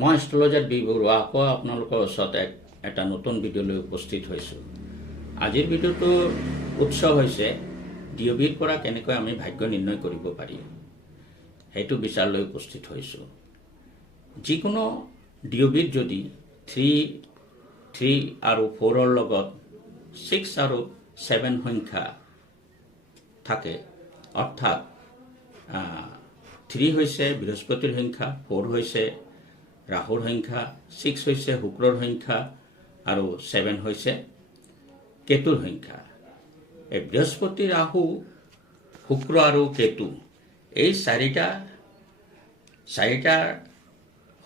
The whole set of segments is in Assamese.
মই এষ্ট্ৰলজাৰ বি বৰুৱা আকৌ আপোনালোকৰ ওচৰত এটা নতুন ভিডিঅ' লৈ উপস্থিত হৈছোঁ। আজিৰ ভিডিঅ'টোৰ উৎস হৈছে ডিঅ'বিৰ পৰা কেনেকৈ আমি ভাগ্য নিৰ্ণয় কৰিব পাৰি সেইটো বিচাৰ লৈ উপস্থিত হৈছোঁ। যিকোনো ডিঅ'বিত যদি 3 আৰু 4ৰ লগত 6 আৰু 7 সংখ্যা থাকে, অৰ্থাৎ 3 হৈছে বৃহস্পতিৰ সংখ্যা, 4 হৈছে ৰাহুৰ সংখ্যা, 6 হৈছে শুক্ৰৰ সংখ্যা আৰু 7 হৈছে কেতুৰ সংখ্যা। এই বৃহস্পতি, ৰাহু, শুক্ৰ আৰু কেতু এই চাৰিটা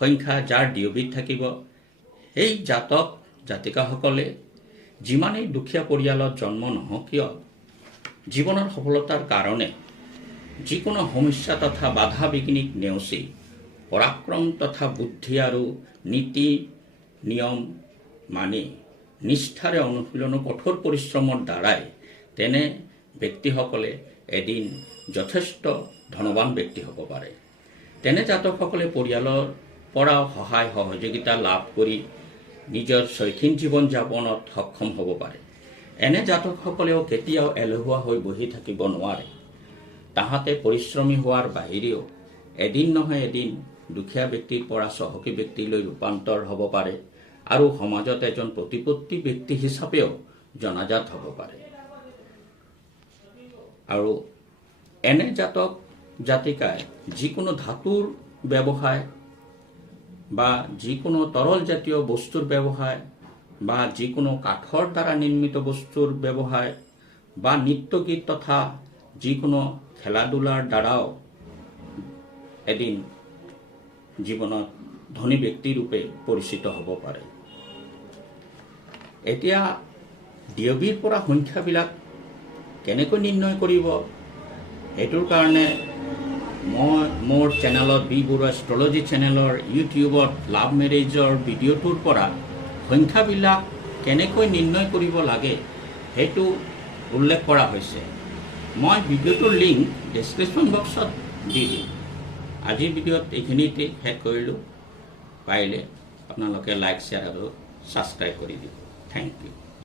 সংখ্যা যাৰ ডিঅ'বিত থাকিব, সেই জাতক জাতিকাসকলে যিমানেই দুখীয়া পৰিয়ালত জন্ম নহওক কিয়, জীৱনৰ সফলতাৰ কাৰণে যিকোনো সমস্যা তথা বাধা বিঘিনিক নেওচি পৰাক্ৰম তথা বুদ্ধি আৰু নীতি নিয়ম মানি নিষ্ঠাৰে অনুশীলন আৰু কঠোৰ পৰিশ্ৰমৰ দ্বাৰাই তেনে ব্যক্তিসকলে এদিন যথেষ্ট ধনৱান ব্যক্তি হ'ব পাৰে। তেনে জাতকসকলে পৰিয়ালৰ পৰা সহায় সহযোগিতা লাভ কৰি নিজৰ শৈক্ষিক জীৱন যাপনত সক্ষম হ'ব পাৰে। এনে জাতকসকলেও কেতিয়াও এলেহুৱা হৈ বহি থাকিব নোৱাৰে। তাহাঁতে পৰিশ্ৰমী হোৱাৰ বাহিৰেও এদিন নহয় এদিন দুখীয়া ব্যক্তিৰ পৰা চহকী ব্যক্তিলৈ ৰূপান্তৰ হ'ব পাৰে আৰু সমাজত এজন প্ৰতিপত্তি ব্যক্তি হিচাপেও জনাজাত হ'ব পাৰে। আৰু এনে জাতক জাতিকাই যিকোনো ধাতুৰ ব্যৱসায় বা যিকোনো তৰল জাতীয় বস্তুৰ ব্যৱসায় বা যিকোনো কাঠৰ দ্বাৰা নিৰ্মিত বস্তুৰ ব্যৱসায় বা নৃত্য গীত তথা যিকোনো খেলা ধূলাৰ দ্বাৰাও এদিন জীৱনত ধনী ব্যক্তিৰূপে পৰিচিত হ'ব পাৰে। এতিয়া ডিঅ'বিৰ পৰা সংখ্যাবিলাক কেনেকৈ নিৰ্ণয় কৰিব, সেইটোৰ কাৰণে মই মোৰ চেনেলত বি বৰুৱা এষ্ট্ৰলজি চেনেলৰ ইউটিউবত লাভ মেৰেজৰ ভিডিঅ'টোৰ পৰা সংখ্যাবিলাক কেনেকৈ নিৰ্ণয় কৰিব লাগে সেইটো উল্লেখ কৰা হৈছে। মই ভিডিঅ'টোৰ লিংক ডেছক্ৰিপশ্যন বক্সত দি দিম। আজিৰ ভিডিঅ'ত এইখিনিতে শেষ কৰিলোঁ। পাৰিলে আপোনালোকে লাইক, শ্বেয়াৰ আৰু ছাবস্ক্ৰাইব কৰি দিব। Thank U.